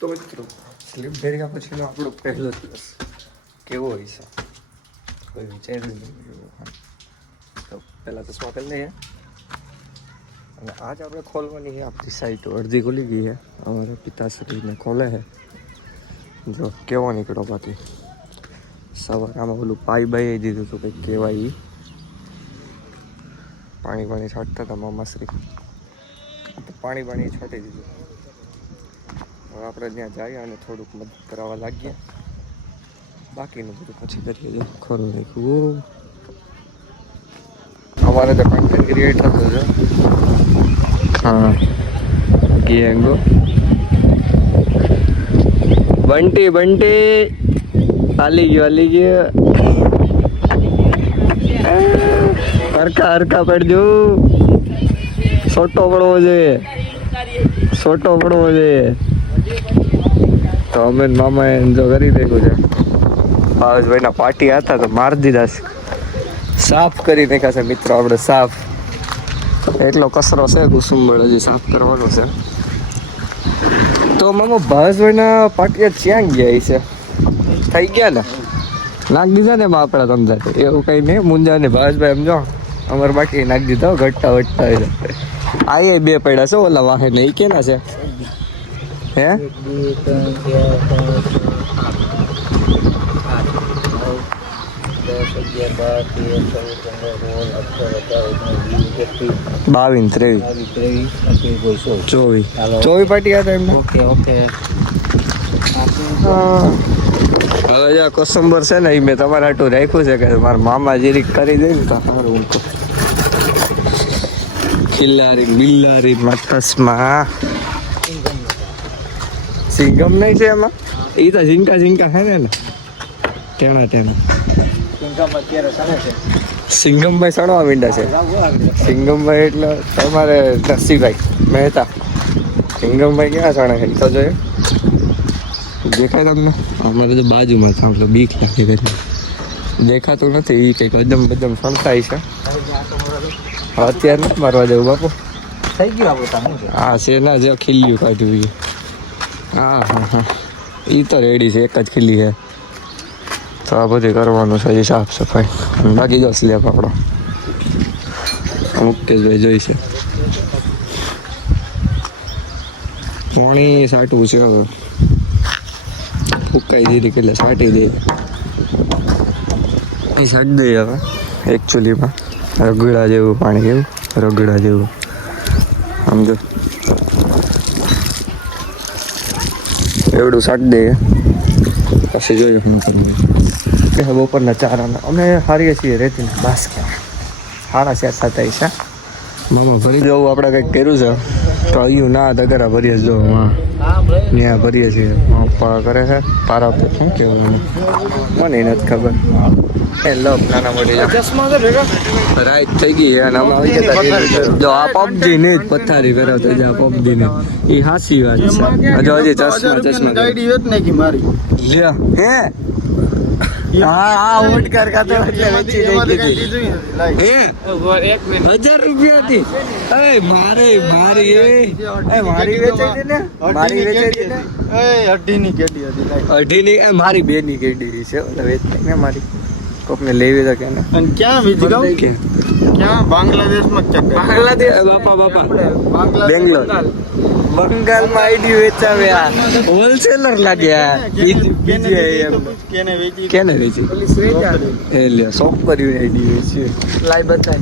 તો મિત્રો સ્લીપ ભેર્યા પછીનો આપણો પહેલો દિવસ કેવો હોય છે કોઈ વિચાર્યું નહીં. તો પહેલાં તો સ્વાગત નહીં અને આજ આપણે ખોલવાની છે આપણી સાઈટ અડધી ખુલી ગઈ છે. અમારા પિતાશ્રીને ખોલે છે. જો કેવો નીકળો બાકી સવારે આમાં પેલું પાઈ બાઈ દીધું હતું કંઈક કહેવાય પાણી છાંટતા હતા મામાશ્રી તો પાણી છાંટી દીધું. હવે આપણે ત્યાં જઈએ અને થોડુંક મદદ કરાવવા લાગીએ. બાકીનું બધું પછી કરીએ. જો ખરું નાખ્યું અમારે તો કન્ટેન્ટ ક્રિએટર છે. હા ગેંગો બંટી હાલી ગયો હરકા પડજો. સોટો પડવો જોઈએ. તો અમે મામા એન્જોય કરી દેખું છે. ભાવેશભાઈના પાર્ટી હતા તો મારી દીધા છે. સાફ કરી નાખ્યા છે મિત્રો આપણે. સાફ એટલો કચરો છે કુસુંબળ હજી સાફ કરવાનો છે. તો મામા ભાવેશભાઈના પાર્ટી ક્યાં ગયા છે? થઈ ગયા ને નાખી દીધા ને આપણા તમને એવું કંઈ નહીં. મુંજા ને ભાવેશભાઈ એમ જો અમારે બાકી નાખી દીધા ઘટતા આ બે પડ્યા છે ઓલા વાહે નહીં કેના છે હે? બાવીસ 24 પાર્ટી હતા એમને. હવે જ્યાં કોસંબર છે ને એ મેં તમારા હાટું રાખ્યું છે કે મારા મામા જીરીક કરી દે ને તો સારું. ખિલ્લારી બિલ્લારી મટસમાં સિંગમ નહીં છે એમાં. એ તો ઝીંકા છે ને ટેણા સિંગમભાઈ સણવા મીંડા છે. સિંગમભાઈ એટલે તમારે નરસિંહભાઈ મહેતા. સિંગમભાઈ ક્યાં સણે છે તો જોઈએ દેખાય તમને? અમારે તો બાજુમાં સાંભળો બીક લાગે દેખાતું નથી. એ કંઈક અદમ બદમ સણતાય છે. અત્યારે નથી મારવા જવું બાપુ. થઈ ગયું હા છે ના જે ખીલ્યું કાઢ્યું. હા એ તો રેડી છે. એક જ ખીલી છે તો આ બધું કરવાનું છે સાફ સફાઈ. બાકી જો સ્લેબ આપણો મુકેશભાઈ જોઈશે પાણી સાટવું છે. હવે ફૂકાઈ દીધી એટલે સાટી દે. એ સાટી દઈએ હવે એકચ્યુઅલીમાં રગડા જેવું પાણી કેવું રગડા જેવું સમજો એવડું સાટી દઈએ પછી જોઈએ શું કરવું. બપોરના 4 અમે હારીએ છીએ રેતી બાસ ક્યાં 6:30 છે. મામા ભરી જવું આપણે કંઈક કર્યું છે તો અહીંયા ના દગરા ભરીએ જો ત્યાં ભરીએ છીએ. પપ્પા કરે છે પારા શું કેવું મને નથી ખબર. લપ નાના મોટી રાઈટ થઈ ગઈ અને અમે આવી ગયા. જો આ પબજી ને જ પથારી કરાવતા જા પબજી ને એ હાસી વાત છે. હજુ હજી ચશ્મા લે હે હા ઓટ કર કાતો એટલે વેચી દીધી હે 1000 રૂપિયા હતી. એ મારી વેચાઈ દે ને મારી વેચાઈ દે ને. અઢીની મારી 2 ની કેડી છે વેચાઈ ને મારી કોકને લેવી તો કે અને ક્યાં બીજી ગામ ક્યાં બાંગ્લાદેશ બાપા બેંગ્લોર બંગાળમાં આઈડી વેચાવ્યા હોલસેલર લાગ્યા. કેને વેચી એ લ્યો શોપ પર આઈડી વેચી લાઈ બતાય.